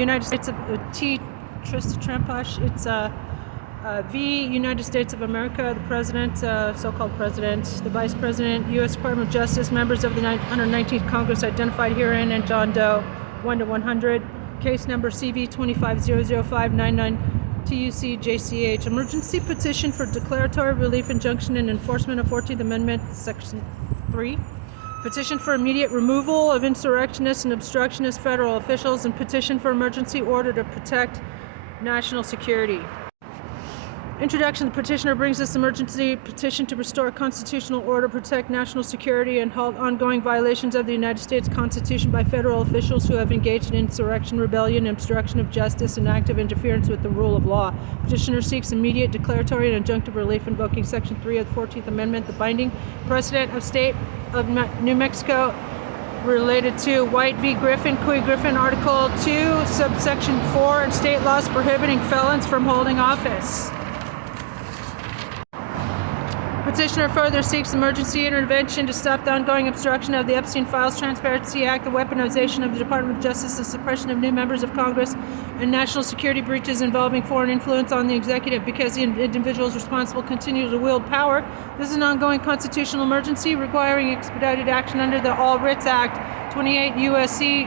United States of T. Trista Trampash. It's V. United States of America, the president, so-called president, the vice president, U.S. Department of Justice, members of the 119th Congress identified herein, and John Doe, 1 to 100. Case number CV 25005999 TUC JCH. Emergency petition for declaratory relief, injunction, and enforcement of 14th Amendment, Section 3. Petition for immediate removal of insurrectionists and obstructionist federal officials, and petition for emergency order to protect national security. Introduction. The petitioner brings this emergency petition to restore constitutional order, protect national security, and halt ongoing violations of the United States Constitution by federal officials who have engaged in insurrection, rebellion, obstruction of justice, and active interference with the rule of law. Petitioner seeks immediate declaratory and injunctive relief invoking Section 3 of the 14th Amendment, the binding precedent of State of New Mexico related to White v. Griffin, Cui Griffin, Article 2, subsection 4, and state laws prohibiting felons from holding office. Petitioner further seeks emergency intervention to stop the ongoing obstruction of the Epstein Files Transparency Act, the weaponization of the Department of Justice, the suppression of new members of Congress, and national security breaches involving foreign influence on the executive because the individuals responsible continue to wield power. This is an ongoing constitutional emergency requiring expedited action under the All Writs Act, 28 U.S.C.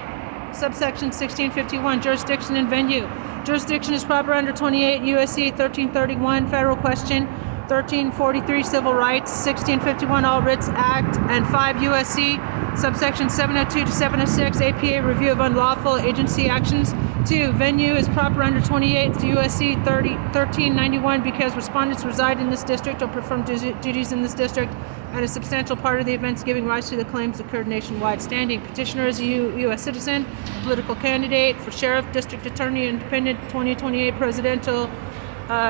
subsection 1651, jurisdiction and venue. Jurisdiction is proper under 28 U.S.C. 1331, federal question, 1343 Civil Rights, 1651 All Writs Act, and 5 U.S.C. subsection 702 to 706 APA review of unlawful agency actions. 2. Venue is proper under 28 U.S.C. 1391 because respondents reside in this district or perform duties in this district, and a substantial part of the events giving rise to the claims occurred nationwide. Standing. Petitioner is a U.S. citizen, political candidate for sheriff, district attorney, independent 2028 presidential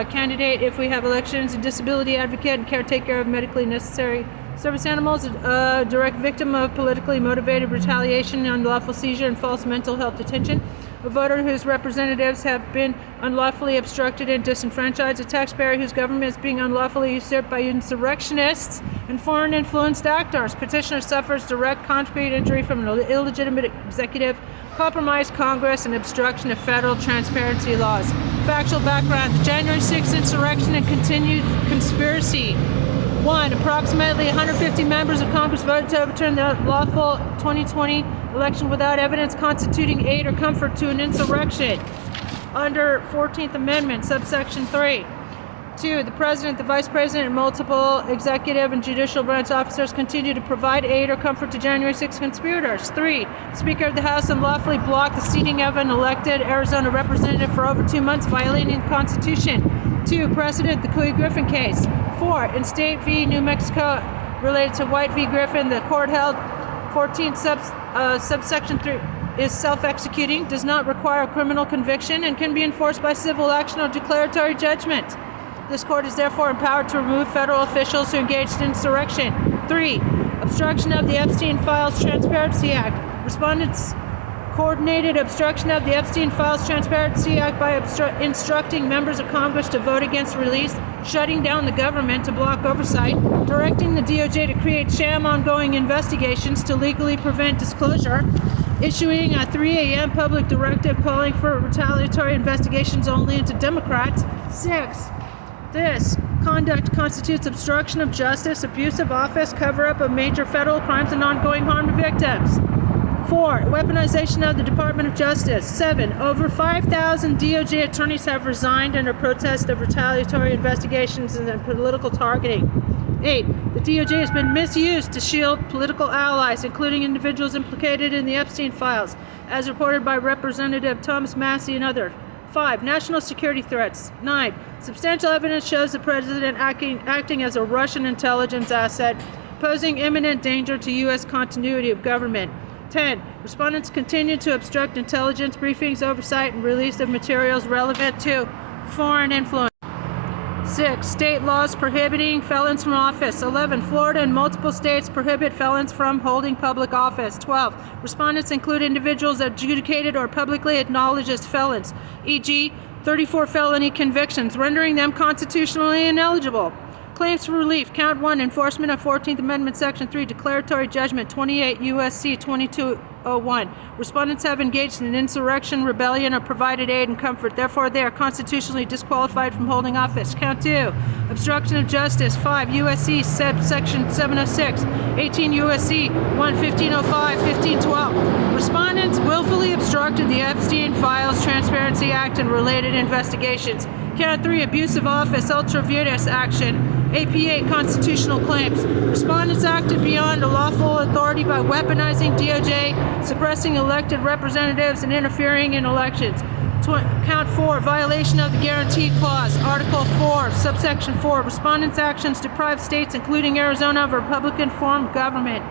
candidate if we have elections, a disability advocate and caretaker of medically necessary service animals, a direct victim of politically motivated retaliation, unlawful seizure, and false mental health detention, a voter whose representatives have been unlawfully obstructed and disenfranchised, a taxpayer whose government is being unlawfully usurped by insurrectionists and foreign influenced actors. Petitioner suffers direct concrete injury from an illegitimate executive, compromised Congress, and obstruction of federal transparency laws. Factual background: the January 6th insurrection and continued conspiracy. 1. Approximately 150 members of Congress voted to overturn the lawful 2020 election without evidence constituting aid or comfort to an insurrection under 14th Amendment, subsection 3. 2. The President, the Vice President, and multiple executive and judicial branch officers continue to provide aid or comfort to January 6 conspirators. 3. The Speaker of the House unlawfully blocked the seating of an elected Arizona representative for over 2 months, violating the Constitution. 2. Precedent, the Cui Griffin case. 4. In State v. New Mexico related to White v. Griffin, the court held 14 subsection 3 is self-executing, does not require a criminal conviction, and can be enforced by civil action or declaratory judgment. This court is therefore empowered to remove federal officials who engaged in insurrection. 3. Obstruction of the Epstein Files Transparency Act. Respondents coordinated obstruction of the Epstein Files Transparency Act by instructing members of Congress to vote against release, shutting down the government to block oversight, directing the DOJ to create sham ongoing investigations to legally prevent disclosure, issuing a 3 a.m. public directive calling for retaliatory investigations only into Democrats. 6. This conduct constitutes obstruction of justice, abuse of office, cover-up of major federal crimes, and ongoing harm to victims. 4. Weaponization of the Department of Justice. 7. Over 5,000 DOJ attorneys have resigned under protest of retaliatory investigations and political targeting. 8. The DOJ has been misused to shield political allies, including individuals implicated in the Epstein files, as reported by Representative Thomas Massie and others. 5. National security threats. 9. Substantial evidence shows the president acting as a Russian intelligence asset, posing imminent danger to U.S. continuity of government. 10. Respondents continue to obstruct intelligence briefings, oversight, and release of materials relevant to foreign influence. 6. State laws prohibiting felons from office. 11. Florida and multiple states prohibit felons from holding public office. 12. Respondents include individuals adjudicated or publicly acknowledged as felons, e.g., 34 felony convictions, rendering them constitutionally ineligible. Claims for relief. Count 1, enforcement of 14th Amendment, Section 3, declaratory judgment, 28 U.S.C. 2201. Respondents have engaged in insurrection, rebellion, or provided aid and comfort. Therefore, they are constitutionally disqualified from holding office. Count 2, obstruction of justice, 5 U.S.C. Section 706, 18 U.S.C. 1505, 1512. Respondents willfully obstructed the Epstein Files Transparency Act and related investigations. Count 3, abuse of office, ultra vires action, APA constitutional claims. Respondents acted beyond a lawful authority by weaponizing DOJ, suppressing elected representatives, and interfering in elections. Count 4, violation of the Guarantee Clause, Article 4, Subsection 4. Respondents' actions deprive states, including Arizona, of a Republican form of government.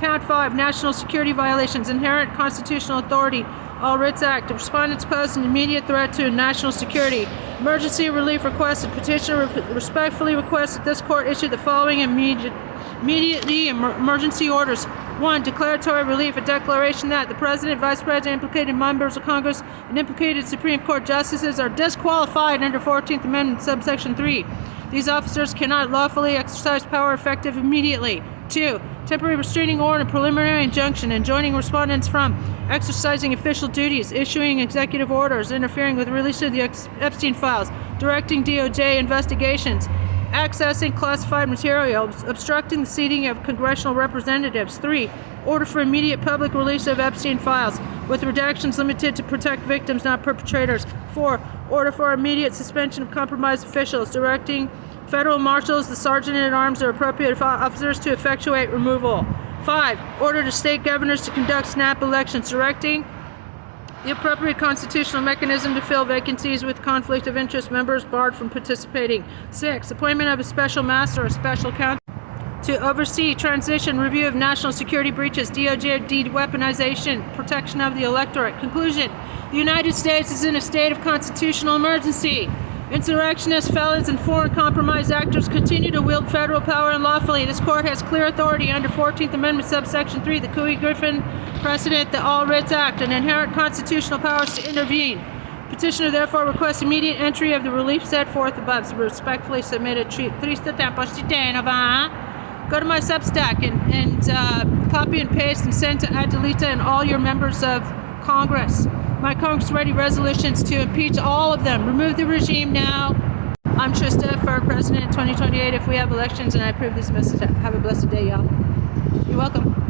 Count 5, national security violations, inherent constitutional authority, All Writs Act. Respondents pose an immediate threat to national security. Emergency relief requested. Petitioner respectfully requests that this court issue the following immediately emergency orders. 1. Declaratory relief. A declaration that the President, Vice President, implicated members of Congress, and implicated Supreme Court justices are disqualified under 14th Amendment, subsection 3. These officers cannot lawfully exercise power effective immediately. 2. Temporary restraining order and preliminary injunction enjoining respondents from exercising official duties, issuing executive orders, interfering with the release of the Epstein files, directing DOJ investigations, accessing classified materials, obstructing the seating of congressional representatives. 3. Order for immediate public release of Epstein files, with redactions limited to protect victims, not perpetrators. 4. Order for immediate suspension of compromised officials, directing federal marshals, the sergeant-at-arms, or appropriate officers to effectuate removal. 5. Order to state governors to conduct snap elections, directing the appropriate constitutional mechanism to fill vacancies with conflict of interest, members barred from participating. 6. Appointment of a special master or special counsel to oversee transition, review of national security breaches, DOJ de-weaponization, protection of the electorate. Conclusion. The United States is in a state of constitutional emergency. Insurrectionists, felons, and foreign compromised actors continue to wield federal power unlawfully. This court has clear authority under 14th Amendment, subsection 3, the Couey-Griffin precedent, the All Writs Act, and inherent constitutional powers to intervene. Petitioner therefore requests immediate entry of the relief set forth above. Respectfully submitted. Trista. Go to my Substack and copy and paste and send to Adelita and all your members of Congress my Congress-ready resolutions to impeach all of them. Remove the regime now. I'm Trista for President 2028 if we have elections, and I approve this message. Have a blessed day, y'all. You're welcome.